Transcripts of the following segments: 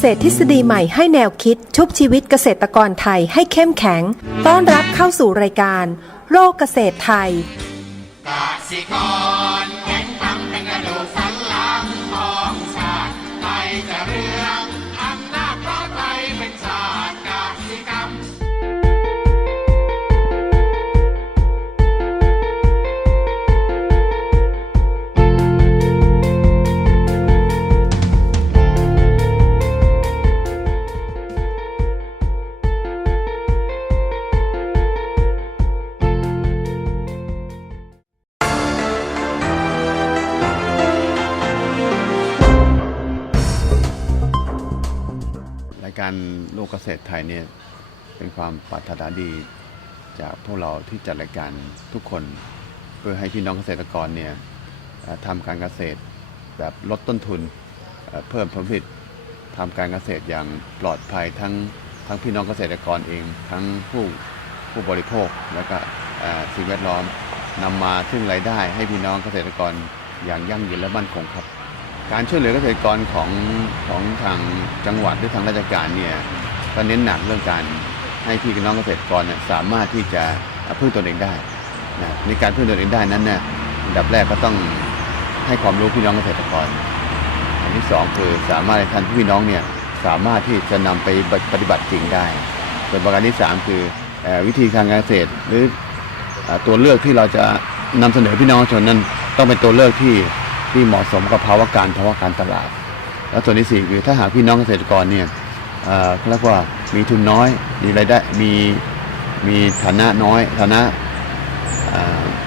เกษตรทฤษฎีใหม่ให้แนวคิด ชุบชีวิตเกษตรกรไทยให้เข้มแข็ง ต้อนรับเข้าสู่รายการ โลกเกษตรไทยกสิกร ความปรารถนาดี จากพวกเราที่จัดรายการทุกคน เพื่อให้พี่น้องเกษตรกรเนี่ยทำการเกษตรแบบลดต้นทุนเพิ่มผลผลิตทำการเกษตรอย่างปลอดภัยทั้งทั้งพี่น้องเกษตรกรเอง ทั้งผู้ผู้บริโภคและก็สิ่งแวดล้อมนำมาซึ่งรายได้ให้พี่น้องเกษตรกรอย่างยั่งยืนและมั่นคงครับ การช่วยเหลือเกษตรกรของของทางจังหวัดหรือทางราชการเนี่ยก็เน้นหนักเรื่องการ ให้พี่น้องเกษตรกรเนี่ยสามารถที่จะพึ่งตนเองได้นะในการพึ่งตนเองได้นั้นเนี่ยอันดับแรกก็ต้องให้ความรู้พี่น้องเกษตรกร อันที่สองคือสามารถให้ท่านพี่น้องเนี่ยสามารถที่จะนำไปปฏิบัติจริงได้ ส่วนประการที่สามคืออวิธีการเกษตรหรืออตัวเลือกที่เราจะนำเสนอพี่น้องชาชนนั้น ต้องเป็นตัวเลือกที่ที่เหมาะสมกับภาวะการภาวะการตลาด แล้วส่วนที่สี่คือถ้าหากพี่น้องเกษตรกรเนี่ย เขาเรียกว่ามีทุนน้อย มีรายได้มีมีฐานะน้อยฐานะ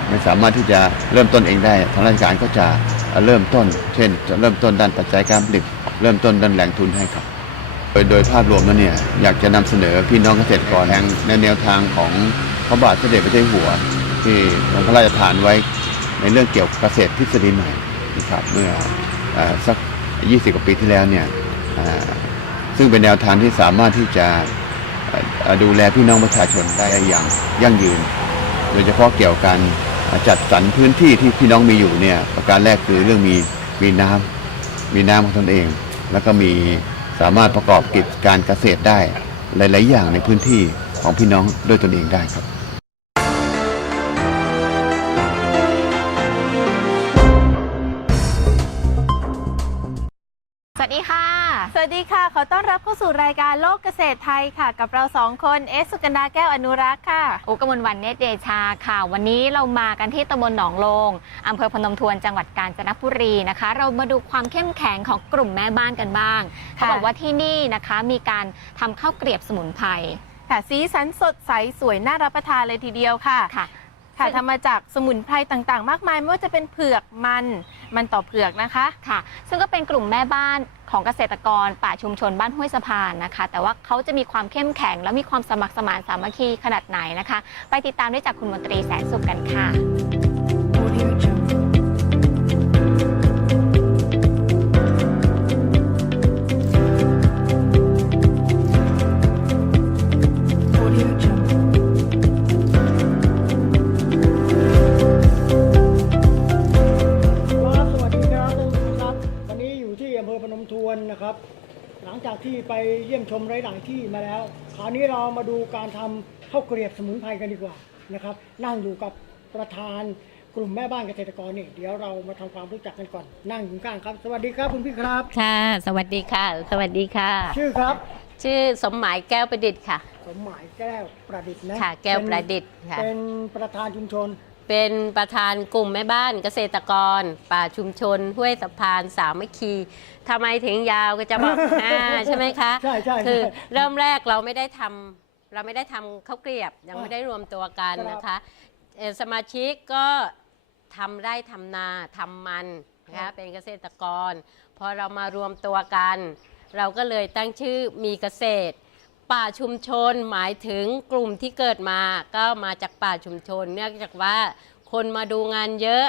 ไม่สามารถที่จะเริ่มต้นเองได้ทางราชการก็จะเริ่มต้น เช่น จะเริ่มต้นด้านปัจจัยการผลิตเริ่มต้นด้านแหล่งทุนให้ครับ โดยโดยภาพรวมแล้วเนี่ยอยากจะนำเสนอพี่น้องเกษตรกรแห่งในแนวทางของพระบาทสมเด็จพระเจ้าอยู่หัว ที่ทรงพระราชทานไว้ในเรื่องเกี่ยวกับเกษตรทฤษฎีใหม่นะครับเมื่ออสัก 20 กว่าปีที่แล้วเนี่ย ซึ่งเป็นแนวทางที่สามารถที่จะดูแลพี่น้องประชาชนได้อย่างยั่งยืน โดยเฉพาะเกี่ยวกับจัดสรรพื้นที่ที่พี่น้องมีอยู่เนี่ยประการแรกคือเรื่องมีมีน้ำมีน้ำของตนเอง แล้วก็มีสามารถประกอบกิจการเกษตรได้หลาย ๆ อย่างในพื้นที่ของพี่น้องด้วยตนเองได้ครับสวัสดีค่ะ สวัสดีค่ะ ขอต้อนรับเข้าสู่รายการโลกเกษตรไทยค่ะ กับเราสองคนเอสสุกันดาแก้วอนุรักษ์ค่ะอุกมลวันเนตรเดชาค่ะ วันนี้เรามากันที่ตำบลหนองโลงอำเภอพนมทวนจังหวัดกาญจนบุรีนะคะ เรามาดูความเข้มแข็งของกลุ่มแม่บ้านกันบ้างเขาค่ะบอกว่าที่นี่นะคะมีการทำข้าวเกรียบสมุนไพรค่ะสีสันสดใสสวยน่ารับประทานเลยทีเดียวค่ะค่ะ ค่ะซึ่งทำมาจากสมุนไพรต่างๆ มากมายไม่ว่าจะเป็นเผือกมันมันต่อเผือกนะคะ ค่ะ ซึ่งก็เป็นกลุ่มแม่บ้านของเกษตรกรป่าชุมชนบ้านห้วยสะพานนะคะ แต่ว่าเขาจะมีความเข้มแข็ง และมีความสมัครสมานสามัคคีขนาดไหนนะคะ ไปติดตามได้จากคุณมนตรีแสนสุขกันค่ะ จากที่ไปเยี่ยมชมหลายๆที่มาแล้ว คราวนี้เรามาดูการทำข้าวเกรียบสมุนไพรกันดีกว่านะครับ นั่งอยู่กับประธานกลุ่มแม่บ้านเกษตรกรเนี่ยเดี๋ยวเรามาทำความรู้จักกันก่อน นั่งอยู่ข้างครับ สวัสดีครับคุณพี่ครับ ค่ะ สวัสดีค่ะ สวัสดีค่ะ ชื่อครับ ชื่อสมหมายแก้วประดิษฐ์ค่ะ สมหมายแก้วประดิษฐ์นะค่ะ แก้วประดิษฐ์ค่ะเป็นประธานชุมชน เป็นประธานกลุ่มแม่บ้านเกษตรกร ป่าชุมชน ห้วยสะพานสามัคคีทำไมถึงยาวก็จะบอก อ่าใช่ไหมคะใช่ใช่คือใช่เริ่มแรกเราไม่ได้ทำเราไม่ได้ทำข้าวเกลียบ ยังไม่ได้รวมตัวกันครับ นะคะเอ่อสมาชิกก็ทำไร่ทำนาทำมันนะคะเป็นเกษตรกร พอเรามารวมตัวกัน เราก็เลยตั้งชื่อมีเกษตร ป่าชุมชนหมายถึงกลุ่มที่เกิดมาก็มาจากป่าชุมชน เนื่องจากว่าคนมาดูงานเยอะ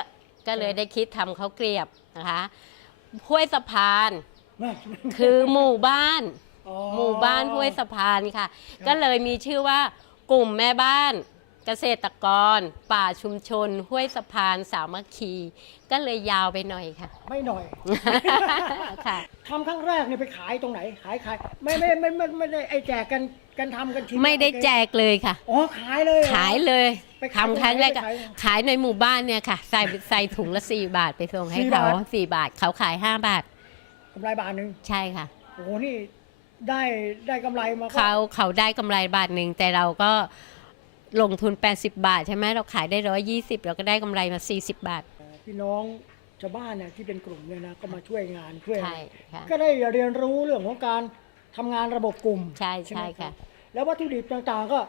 ก็เลยได้คิดทำข้าวเกลียบนะคะห้วยสะพาน คือหมู่บ้านอ๋อหมู่บ้านห้วยสะพานค่ะ ก็เลยมีชื่อว่ากลุ่มแม่บ้าน เกษตรกร ป่าชุมชน ห้วยสะพานสามัคคี ก็เลยยาวไปหน่อยค่ะ ไม่หน่อย ค่ะ ทำครั้งแรกเนี่ยไปขายตรงไหน ขายขายไม่ไม่ไม่ไม่ไม่ได้ไอแจกกันกันทำกันชิมไม่ได้แจกเลยค่ะ อ๋อขายเลยหรอ ขายเลยไปขายทำครั้งแรกก็ไปขายขายในหมู่บ้านเนี่ยค่ะ ใส่ใส่ถุงละ4บาทไปส่งให้สี่เขาบาท4บาทเขาขาย5บาทกำไรบาทหนึ่งใช่ค่ะ โอ้โหนี่ได้ได้กำไรมาก็เขาเขาได้กำไรบาทหนึ่งแต่เราก็ ลงทุน 80 บาท ใช่ไหมเราขายได้ 120 เราก็ได้กำไรมา 40 บาท พี่น้องชาวบ้านเนี่ยที่เป็นกลุ่มเนี่ยนะก็มาช่วยงานช่วยอะไรใช่ค่ะก็ได้เรียนรู้เรื่องของการทำงานระบบกลุ่มใช่ไหมใช่ค่ะ แล้ววัตถุดิบต่างๆก็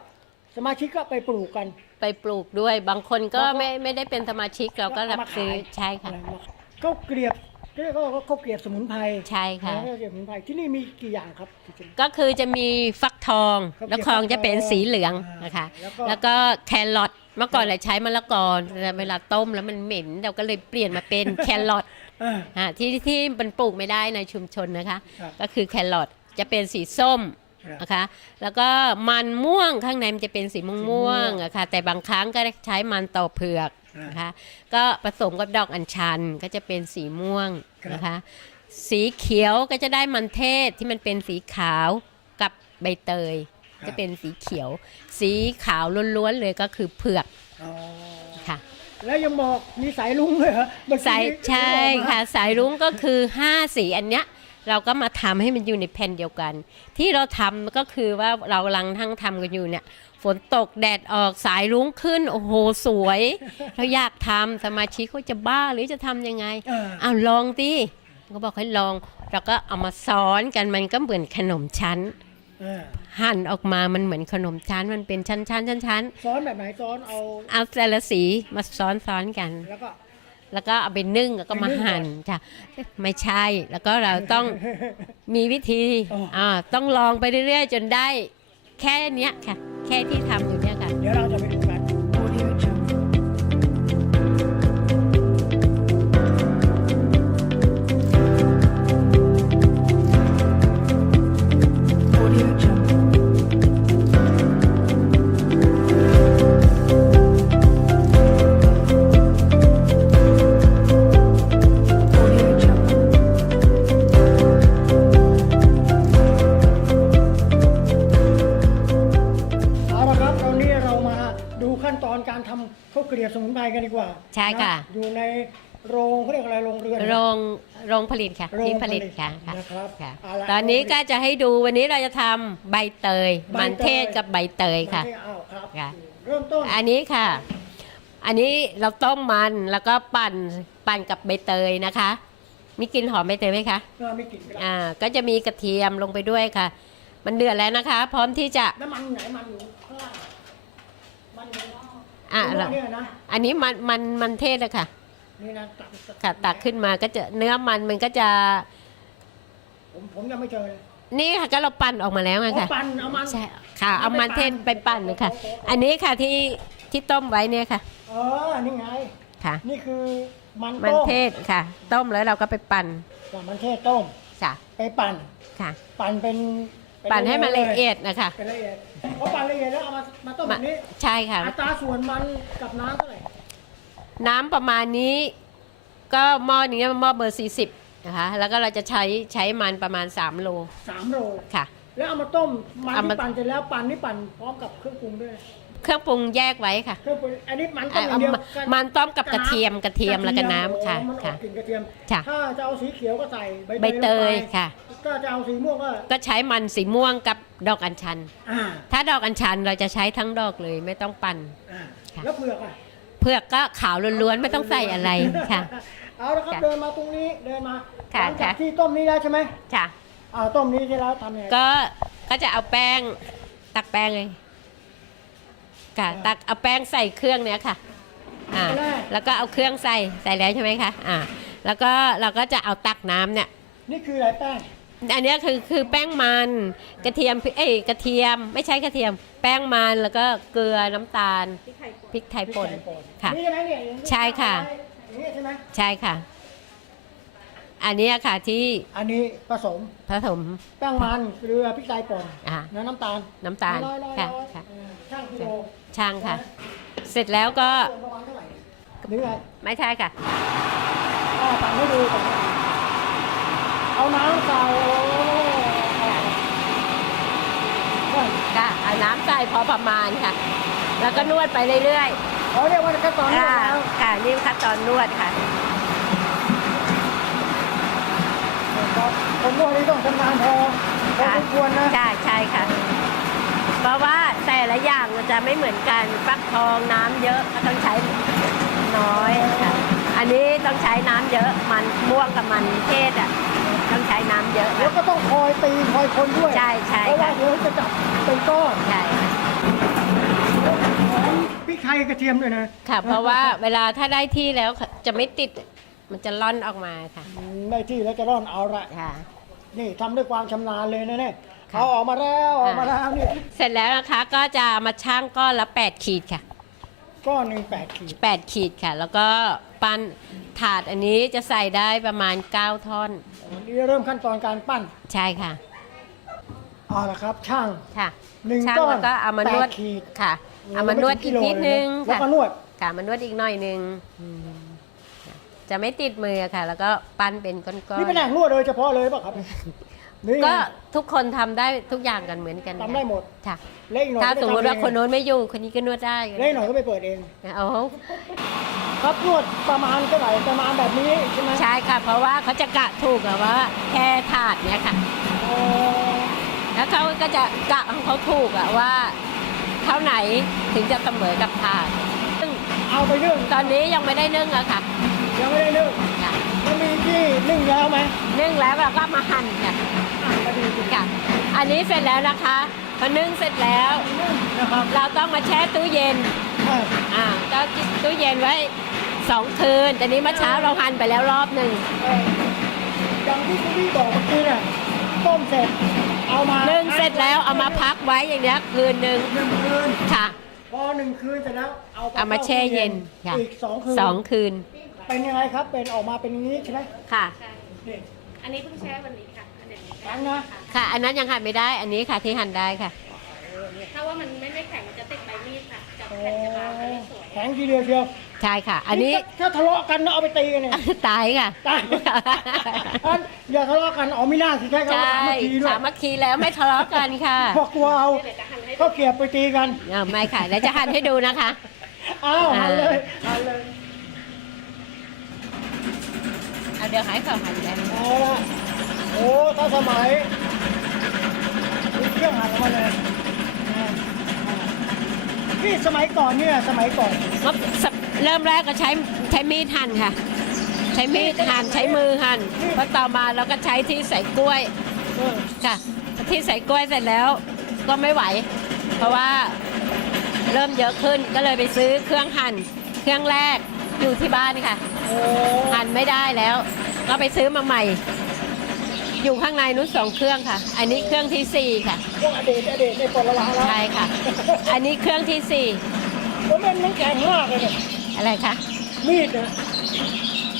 สมาชิกก็ไปปลูกกัน ไปปลูกด้วยบางคนก็แล้วก็ ไม่ไม่ได้เป็นสมาชิกเราก็รับเามาซื้อขายใช่ค่ะอะไรมาข้าวเกลียบ เรียกว่าข้าวเกลียบสมุนไพรใช่ค่ะข้าวเกลียบสมุนไพรที่นี่มีกี่อย่างครับที่จริงก็คือจะมีฟักทองข้าวเกรียบแล้วทองจะเป็นสีเหลืองอ่านนะคะแล้วก็แล้วก็แครอทเมื่อก่อนเราใช้มะละกอแต่เวลาต้มแล้วมันเหม็นเราก็เลยเปลี่ยนมาเป็นแครอทเอออ่าที่ที่มันปลูกไม่ได้ในชุมชนนะคะครับก็คือแครอทจะเป็นสีส้มครับนะคะแล้วก็มันม่วงข้างในมันจะเป็นสีม่วงม่ม่ววงงอะค่ะแต่บางครั้งก็ใช้มันต่อเผือกครับ นะคะก็ผสมกับดอกอัญชันก็จะเป็นสีม่วงครับนะคะสีเขียวก็จะได้มันเทศที่มันเป็นสีขาวกับใบเตย จะเป็นสีเขียว สีขาวล้วนๆเลยก็คือเผือกอ๋อค่ะแล้วยังบอกมีสายลุงเลยเหรอเมื่อกี้สายที่ใช่ที่บอกมาค่ะสายรุ้งก็คือ5สีอันเนี้ยเราก็มาทำให้มันอยู่ในแผ่นเดียวกัน ที่เราทำก็คือว่าเรากำลังทั้งทำกันอยู่เนี่ยฝ นตกแดดออกสายรุ้งขึ้น โอ้โหสวยเราอยากทำสมาชิกเขาจะบ้าหรือจะทำยังไงเออ เอาลองดิก็บอกให้ลองเราก็เอามาซ้อนกันมันก็เหมือนขนมชั้น เออหั่นออกมามันเหมือนขนมชั้นมันเป็นชั้นชั้นชั้นชั้นซ้อนแบบไหนซ้อนเอาๆเอาแต่ละสีมาซ้อนซ้อนๆกัน แล้วก็ แล้วก็เอาไปนึ่งแล้วก็มาไปนึ่งก่อนหั่นจ้ะไม่ใช่แล้วก็เราต้อง มีวิธีอ๋ออ่อ่าต้องลองไปเรื่อยๆ จนได้แค่เนี้ยค่ะ แค่ที่ทำ ดูขั้นตอนการทำข้าวเกลียบสมุนไพรกันดีกว่าใช่ค่ะ นอยู่ในโรงเขาเรียกอะไรโรงเรือน โรงโรงผลิตค่ะโรงที่ผลิตผลิตค่ะค่ะนะครับค่ะ เอาละตอนนี้ก็จะให้ดูวันนี้เราจะทำใบเตย ใบเตย มันเทศกับใบเตยค่ะ ไม่ใช่อ้าวครับค่ะ เริ่มต้นอันนี้ค่ะ อันนี้เราต้มมันแล้วก็ปั่นปั่นกับใบเตยนะคะ มีกลิ่นหอมใบเตยไหมคะเออไม่กินก็ได้อ่า ก็จะมีกระเทียมลงไปด้วยค่ะ มันเดือดแล้วนะคะ พร้อมที่จะน้ำมันไหนมันอยู่ข้างล่างมันอยู่ข้างล่าง อ่าข้างนอกเนี่ยนะอันนี้มันมันมันเทศนะคะนี่นะตักค่ะตักขึ้นมาก็จะเนื้อมันมันก็จะ ผมผมยังไม่เจอเลยนี่ค่ะก็เราปั่นออกมาแล้วไงอ๋อค่ะ ปั่นเอามัน ใช่ค่ะ เอามันเทศไปปั่นเลยค่ะโอ้โหอันนี้ค่ะที่ที่ต้มไว้เนี่ยค่ะ เออ นี่ไง ค่ะ นี่คือมันมันต้มเทศค่ะ ต้มแล้วเราก็ไปปั่นว่ามันเทศต้มจ้ะไปปั่น ค่ะ ปั่นเป็นเป็ปั่นให้มันละเอียดนะคะ เป็นละเอียด พอปั่นละเอียดแล้วเอามามาต้มแบบนี้ ใช่ค่ะ อัตราส่วนมันกับน้ำเท่าไหร่น้ำประมาณนี้ ก็หม้อนี้หม้อเบอร์40นะคะแล้วก็เราจะใช้ใช้มันประมาณ 3 โลสามโลค่ะ แล้วเอามาต้มมันเอามา ที่ปั่นเสร็จแล้วปั่นนี่ปั่นพร้อมกับเครื่องปรุงด้วยเครื่องปรุงแยกไว้ค่ะเครื่องปรุงอันนี้มันต้มอเอาย่างเดียวมามันต้มกับกระเทียมกระเทียมแล้วก็กระน้ำค่ะโอ้มันออค่ะ กกลิ่นกระเทียม ค่ะ ถ้าจะเอาสีเขียวก็ใส่ใบเตยลงไป ค่ะ ก็จะเอาสีม่วงก็ก็ใช้มันสีม่วงกับดอกอัญชัน อ่าถ้าดอกอัญชันเราจะใช้ทั้งดอกเลยไม่ต้องปั่น อ่าค่ะ แล้วเผือกอะ เผือกก็ขาวล้วนๆไม่ต้องใส่อะไรค่ะ เอาละครับค่ะเดินมาตรงนี้เดินมาค่ะหลังจากค่ะ ที่ต้มนี้แล้วใช่ไหมจ้ะอ่าต้มนี้ใช่แล้วทำยังไง ก็ก็จะเอาแป้งตักแป้งเลยค่ะ ตักเอาแป้งใส่เครื่องเนี้ยค่ะ อ่าแล้วก็เอาเครื่องใส่ใส่แล้วใช่ไหมคะ อ่า แล้วก็เราก็จะเอาตักน้ำเนี่ย นี่คืออะไรแป้ง อันเนี้ยคือคือแป้งมันกระเทียมเอ้ยกระเทียม ไม่ใช่กระเทียม แป้งมันแล้วก็เกลือน้ำตาลพริกไทยป่นพริกไทยป่นค่ะ นี่ใช่ไหมเนี่ยอย่างที่ใช่ค่ะ อย่างนี้ใช่ไหมใช่ค่ะ อันเนี้ยค่ะที่อันนี้ผสมผสม แป้งมันเกลือพริกไทยป่นอ่า แล้วน้ำตาลน้ำตาลน้อยๆน้อยๆค่ะน้อยๆค่ะ เออแค่ช่างกิโลช่างค่ะ เสร็จแล้วก็ประมาณเท่าไหร่หรือไงไม่ใช่ค่ะ อ่าตังให้ดูก่อน เอาน้ำใส่โอ้โหค่ะเอาน้ำใส่พอประมาณค่ะ แล้วก็นวดไปเรื่อยเขาเรียกว่าขั้นตอนๆนี้ค่ะแล้วค่ะนี่ขั้นตอนนวดค่ะ ผมนวดนี่ต้องชำนาญพอพอสมควรนะใช่ใช่ค่ะ เพราะว่าแต่ละอย่างมันจะไม่เหมือนกันฟักทองน้ำเยอะก็ต้องใช้น้อยค่ะ อันนี้ต้องใช้น้ำเยอะมันม่วงกับมันเทศอะต้องใช้น้ำเยอะแล้วก็ต้องคอยตีคอยคนด้วยใช่ใช่เพราะว่าค่ะ เดี๋ยวจะจับเป็นก้อนใช่ค่ะพริกไทยกระเทียมด้วยนะค่ะ เพราะว่าเวลาถ้าได้ที่แล้วจะไม่ติดมันจะล่อนออกมาค่ะอืมได้ที่แล้วจะร่อนเอาละค่ะ นี่ทำด้วยความชำนาญเลยนะเนี่ยค่ะ เอาออกมาแล้วออกมาแล้วนี่เสร็จแล้วนะคะก็จะมาช่างก้อนละ 8 ขีดค่ะ ก้อนหนึ่งแปดขีด 8 ขีดค่ะ แล้วก็ปั้นถาดอันนี้จะใส่ได้ประมาณ 9 ท่อน วันนี้เริ่มขั้นตอนการปั้นใช่ค่ะ เอาละครับ ช่าง ค่ะหนึ่งช่างก้อนแล้วก็เอามานวดแปดขีด ค่ะ เอามานวดอีกนิดนึงแล้วค่ะก็นวด ค่ะมานวดอีกหน่อยนึงค่ะจะไม่ติดมือค่ะ แล้วก็ปั้นเป็นก้อนนี่เป็นแหล่งนวดโดยเฉพาะเลยป่ะครับ นี่ๆก็ทุกคนทำได้ทุกอย่างกันเหมือนกันทำได้หมดค่ะเล่อีกหน่อยถ้าก็สมมติว่าทำเองคนโน้นไม่อยู่คนนี้ก็นวดได้เล่อีกหน่อยก็ไปเปิดเองเอาครับนวดประมาณเท่าไหร่ประมาณแบบนี้ใช่ไหมใช่ค่ะ เพราะว่าเขาจะกะถูกอะว่าแค่ถาดเนี้ยค่ะอ๋อแล้วเขาก็จะกะของเขาถูกอะว่าเท่าไหนถึงจะเสมอกับถาดซึ่งเอาไปนึ่งตอนนี้ยังไม่ได้นึ่งอะค่ะยังไม่ได้นึ่งค่ะแล้วมีที่นึ่งแล้วไหมนึ่งแล้วเราก็มาหั่นค่ะอะมาดูสิ ค่ะ อันนี้เสร็จแล้วนะคะพอนึ่งเสร็จแล้วนึ่งนะครับเราต้องมาแช่ตู้เย็นอะอ่าก็ตู้เย็นไว้สองคืนแต่นี้เมื่อเช้าเราหั่นไปแล้วรอบหนึ่งเอ่ออย่างที่คุณพี่บอกเมื่อกี้เนี่ยต้มเสร็จ เอามานึ่งเสร็จแล้วเอามาพักไว้อย่างเนี้ยคืนหนึ่งหนึ่งคืน ค่ะ พอหนึ่งคืนเสร็จแล้วเอาไปเอามาแช่เย็นค่ะอีกสองคืนสองคืนเป็นยังไงครับ เป็นออกมาเป็นอย่างนี้ใช่ไหมค่ะ นี่อันนี้เพิ่งแช่วันนี้ ค่ะอันนี้แข็งนะค่ะ อันนั้นยังหั่นไม่ได้ อันนี้ค่ะที่หั่นได้ค่ะ ถ้าว่ามันไม่ไม่แข็งมันจะติดใบมีดค่ะจะโอ้แข็งจะบางจะไม่สวยแข็งทีเดียวเชียวใช่ค่ะ อันนี้ถ้าถ้าทะเลาะกันนะเอาไปตีกันเนี่ยตายค่ะตายอันอย่าทะเลาะกันอ๋อไม่น่าสิใช่ครับใช่สามัคคีด้วยสามัคคีแล้วไม่ทะเลาะกันค่ะพวกกลัวเอาข้าวเกรียบไปตีกันเอาไม่ค่ะแล้วจะหั่นให้ดูนะคะอ้าวหันเลยหันเลยเอาเดี๋ยวให้เขาหั่นกันเอาละ โอ้ถ้าสมัยมีเครื่องหันออกมาเลยนะนี่สมัยก่อนเนี่ยสมัยก่อนก็สเริ่มแรกก็ใช้ใช้มีดหั่นค่ะ ใช้มีดหั่นใช้มือหั่นพอต่อมาเราก็ใช้ที่ใส่กล้วยเออค่ะที่ใส่กล้วยเสร็จแล้วก็ไม่ไหว เพราะว่าเริ่มเยอะขึ้นก็เลยไปซื้อเครื่องหั่นเครื่องแรกอยู่ที่บ้านค่ะโอ้หั่นไม่ได้แล้ว ก็ไปซื้อมาใหม่ อยู่ข้างในนู้นสองเครื่องค่ะ อันนี้เครื่องที่สี่ค่ะพวกอดีตอดีตในปรวาแล้วใช่ค่ะ อันนี้เครื่องที่สี่ผมเป็นมันแข็งมากเลยเนี่ยอะไรคะมีดนะ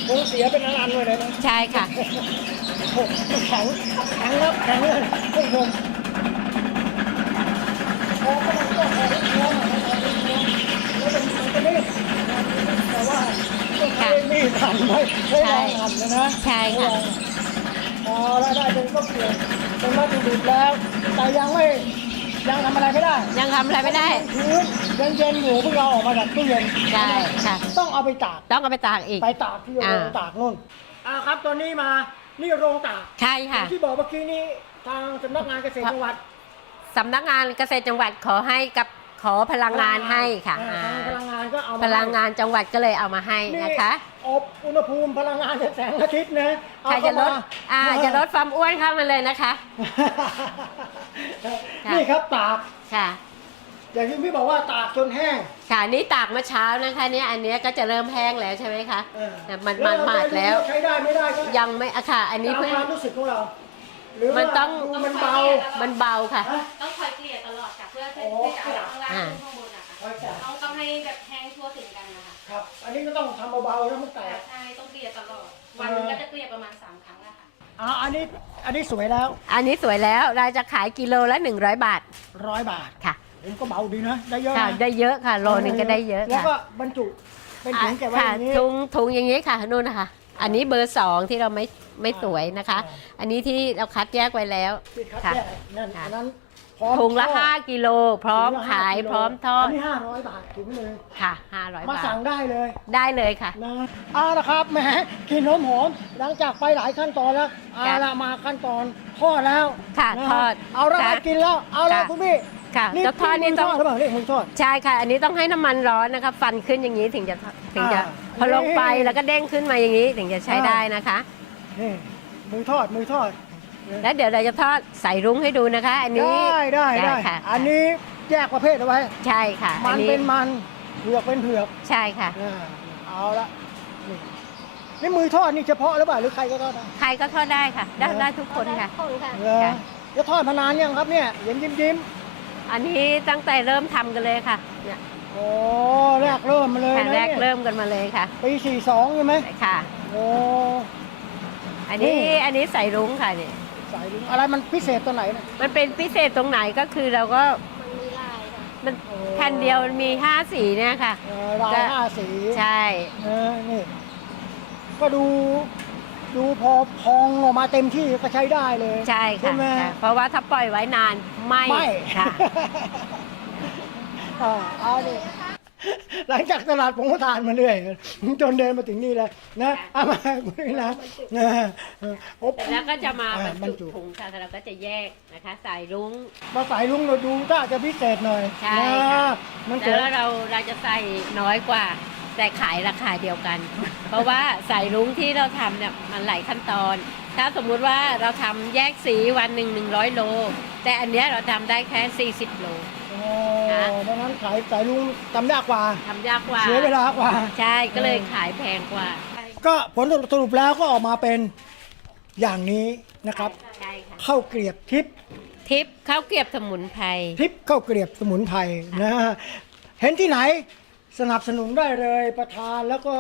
ผมเสียเป็นอันๆเลยนะใช่ค่ะโอ้โหแข็งแข็งแล้วแข็งเลยท่านผู้ชมพอก็มันก็แข็งแล้วแล้วเป็นมันเป็นมีดแต่ว่าต้องใช้มีดหั่นไว้ใช้ลองหั่นเลยนะใช่ค่ะ พอแล้วได้เป็นก็เกี่ยวเป็นวัตถุดิบแล้ว แต่ยังไม่ยังทำอะไรไม่ได้ยังทำอะไรไม่ได้พื้นยังเย็นอยู่เพิ่งเอาออกมาจากตู้เย็นใช่ค่ะ ต้องเอาไปตากต้องเอาไปตากอีก ไปตากที่โรงอ่าตากนู่นอ่าครับตอนนี้มานี่โรงตากใช่ค่ะ ที่บอกเมื่อกี้นี้ทางสำนักงานเกษตรจังหวัดสำนักงานเกษตรจังหวัดขอให้กับ ขอพลังงานให้ค่ะอ่าอ่าทางพลังงานก็เอามาพลังงานจังหวัดก็เลยเอามาให้นี่นะคะ อบอุณหภูมิพลังงานจากแสงอาทิตย์นะเอาใครจะลดเข้ามาอ่าจะลดความอ้วนเข้ามาเลยนะคะ ค่ะ นี่ครับตาก ค่ะอย่างที่พี่บอกว่าตากจนแห้งค่ะนี่ตากเมื่อเช้านะคะเนี่ยอันเนี้ยก็จะเริ่มแห้งแล้วใช่ไหมคะเออแต่มันมันหมาดแล้ว ใช้ได้ไม่ได้ก็ยังไม่อะค่ะ อันนี้ตามเพิ่ง ความรู้สึกของเรา หรือมันว่าต้อง ดูมันเบา มันเบาค่ะ ฮะต้องคอยเกลี่ยตลอด ค่ะเพื่อที่โอ้จะเอาข้างล่างอ่าขึ้นข้างบนนะคะคอยจับต้องต้องให้แบบแห้งทั่วถึงกันนะคะครับ อันนี้ก็ต้องทำเบาๆแล้วมันแตก ใช่ต้องเกลี่ยตลอด วันหนึงก็จะเกลี่ยประมาณสามครั้งอะค่ะอ่าอันนี้ อันนี้สวยแล้วอันนี้สวยแล้วเราจะขายกิโลละ 100 บาท ร้อยบาทค่ะผมก็เบาดีนะ ได้เยอะค่ะ นะได้เยอะค่ะ โลนึงก็ได้เยอะแล้วค่ะก็บรรจุเป็นถุงแกะไว้อค่ะย่างนี้ ถุงถุงอย่างนี้ค่ะนู่นนะคะ อันนี้เบอร์สองที่เราไม่ไม่สวยนะคะ อ่าอันนี้ที่เราคัดแยกไว้แล้วที่คัดค่ะ แยกนั่นค่ะ อันนั้น พร้อมถุงละทอด5กิโลพร้อมถุงละขายห้กิโลพร้อมทอดอันนี้ห้าร้อยบาทถุงหนึ่งค่ะ500มาบาทสั่งได้เลยได้เลยค่ะ นะเอาละครับแหมกลินหอมหอมๆหลังจากไปหลายขั้นตอนแล้วเอาค่ะละมาขั้นตอนทอดแล้วค่ะนฮทอดเอาละค่ะมากินแล้วเอาละค่ะ คุณพี่ค่ะนี่จะทอดนี่มืต้องทอดหรือเปล่านี่มือทอด ใช่ค่ะ อันนี้ต้องให้น้ำมันร้อนนะคะ ฟันขึ้นอย่างนี้ถึงจะถึงจะอ่าพอลงไปแล้วก็เด้งขึ้นมาอย่างนี้ถึงจะใช้อ่า ได้นะคะ นี่มือทอดมือทอด แล้วเดี๋ยวเราจะทอดใส่รุ้งให้ดูนะคะ อันนี้ ได้ได้ได้ค่ะ อันนี้แยกประเภทเอาไว้ ใช่ค่ะมัอันนี้เป็นมันเผือกเป็นเผือกใช่ค่ะ อ่าเอาละนี่นี่มือทอดนี่เฉพาะหรือเปล่าหรือใครก็ทอดได้ ใครก็ทอดได้ค่ะ ได้ได้ทุกคนค่ะ เหรอค่ะจะทอดมานานยังครับเนี่ยเห็นยิ้มยิ้มอันนี้ตั้งแต่เริ่มทำกันเลยค่ะเนี่ยๆโอ้แรกเริ่มมาเลยค่ะนะแรกเนี่ยเริ่มกันมาเลยค่ะปีสี่สองใช่ไหมค่ะ โอ้ อันนี้นี่ อันนี้ใส่รุ้งค่ะเนี่ยสายลุง อะไรมันพิเศษตัวไหนนะมันเป็นพิเศษตรงไหนก็คือเราก็มันแผ่นเดียวมันมีห้าสีเนี่ยค่ะ เอ่อลายก็ ห้าสีใช่เออนี่ก็ดู ดูพอพองออกมาเต็มที่ก็ใช้ได้เลยใช่ค่ะไหม ค่ะ เพราะว่าถ้าปล่อยไว้นานไหม่ไม่ ค่ะ อ่าเอาดิ หลังจากตลาดผมก็ทานมาเรื่อยจนเดินมาถึงนี่แล้วนะเอามาคุณนี่นะนะโอ้แล้วก็จะมาอ่าบบรรรรจุจุถุงค่ะเราก็จะแยกนะคะใส่รุ้งมาสายลุงเราดูถ้าจะพิเศษหน่อยใช่นะค่ะมันเกิดแล้วเราเราจะใส่น้อยกว่าแต่ขายราคาเดียวกัน เพราะว่าใส่รุ้งที่เราทำเนี่ยมันหลายขั้นตอน ถ้าสมมุติว่าเราทำแยกสีวันหนึ่งหนึ่งร้อยโล แต่อันเนี้ยเราทำได้แค่ 40 โล โอ้ค่ะดังนั้นขายสายลุงทำยากกว่า ทำยากกว่า เสียเวลากว่า ใช่ก็เลยขายแพงกว่าก็ผลสรุปแล้วก็ออกมาเป็นอย่างนี้นะครับ ใช่ค่ะข้าวเกลียบทิพย์ทิปข้าวเกรียบสมุนไพร ทิพย์ข้าวเกลียบสมุนไพรนะฮะเห็นที่ไหนสนับสนุนได้เลยประธานแล้วก็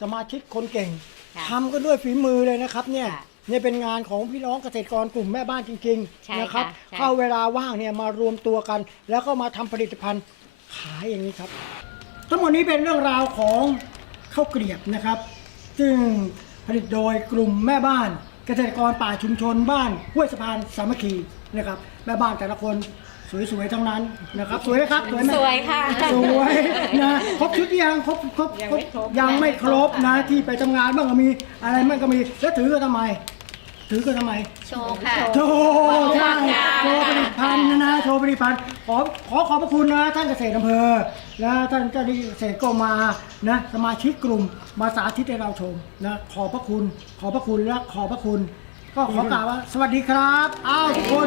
สมาชิกคนเก่งค่ะทำกันด้วยฝีมือเลยนะครับเนี่ย ค่ะ เนี่ยเป็นงานของพี่น้องเกษตรกรกลุ่มแม่บ้านจริงใช่ๆนะครับค่ะใช่ เข้าเวลาว่างเนี่ยมารวมตัวกัน แล้วก็มาทำผลิตภัณฑ์ขายอย่างนี้ครับ ทั้งหมดนี้เป็นเรื่องราวของข้าวเกลียบนะครับ ซึ่งผลิตโดยกลุ่มแม่บ้าน เกษตรกรป่าชุมชนบ้านห้วยสะพานสามัคคีนะครับแม่บ้านแต่ละคนสวยๆทั้งนั้นนะครับสวยไหมครับสวยไหม สวยค่ะ สวยนะครบชุดหรือยังครบครบครบยังไม่ครบนะที่ไปทำงานบ้างก็มีอะไรบ้างก็มีแล้วถือกันทำไม ถือกันทำไม โชว์ค่ะ โชว์ใช่โชว์ผลิตภัณฑ์นะนะโชว์ผลิตภัณฑ์ขอขอขอบพระคุณนะท่านเกษตรอำเภอนะท่านเจ้าหน้าที่เกษตรก็มานะสมาชิกกลุ่มมาสาธิตให้เราชมนะขอบพระคุณ ขอบพระคุณและขอบพระคุณ ก็ขอกล่าวว่าสวัสดีครับ อ้าวทุกคน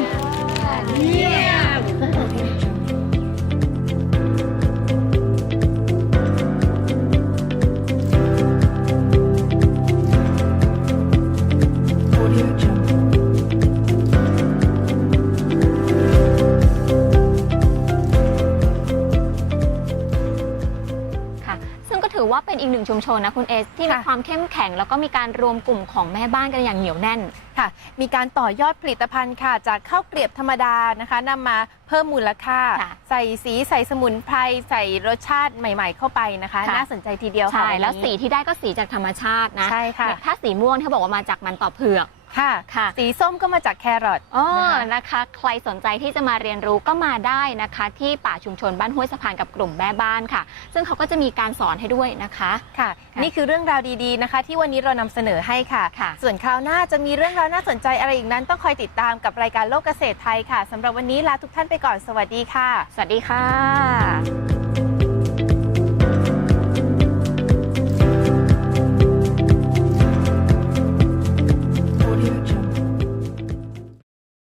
นึ่งชุมชนนะคุณเอสที่มีค่ะ ความเข้มแข็ง แล้วก็มีการรวมกลุ่มของแม่บ้านกันอย่างเหนียวแน่น ค่ะ มีการต่อยอดผลิตภัณฑ์ค่ะ จากข้าวเกลียบธรรมดานะคะนำมาเพิ่มมูลค่า ค่ะใส่สีใส่สมุนไพรใส่รสชาติใหม่ ๆ เข้าไปนะคะ ค่ะ น่าสนใจทีเดียวค่ะใช่นนี้แล้วสีที่ได้ก็สีจากธรรมชาตินะใช่ค่ะ ถ้าสีม่วงที่เขาบอกว่ามาจากมันต่อเผือก ค่ะค่ะ สีส้มก็มาจากแครอทอ๋อนะคะนะคะ ใครสนใจที่จะมาเรียนรู้ก็มาได้นะคะ ที่ป่าชุมชนบ้านห้วยสะพานกับกลุ่มแม่บ้านค่ะ ซึ่งเขาก็จะมีการสอนให้ด้วยนะคะค่ะค่ะนี่คือเรื่องราวดีๆนะคะ ที่วันนี้เรานำเสนอให้ค่ะค่ะ ส่วนคราวหน้าจะมีเรื่องราวน่าสนใจอะไรอีกนั้นต้องคอยติดตามกับรายการโลกเกษตรไทยค่ะสำหรับวันนี้ลาทุกท่านไปก่อนสวัสดีค่ะ สวัสดีค่ะ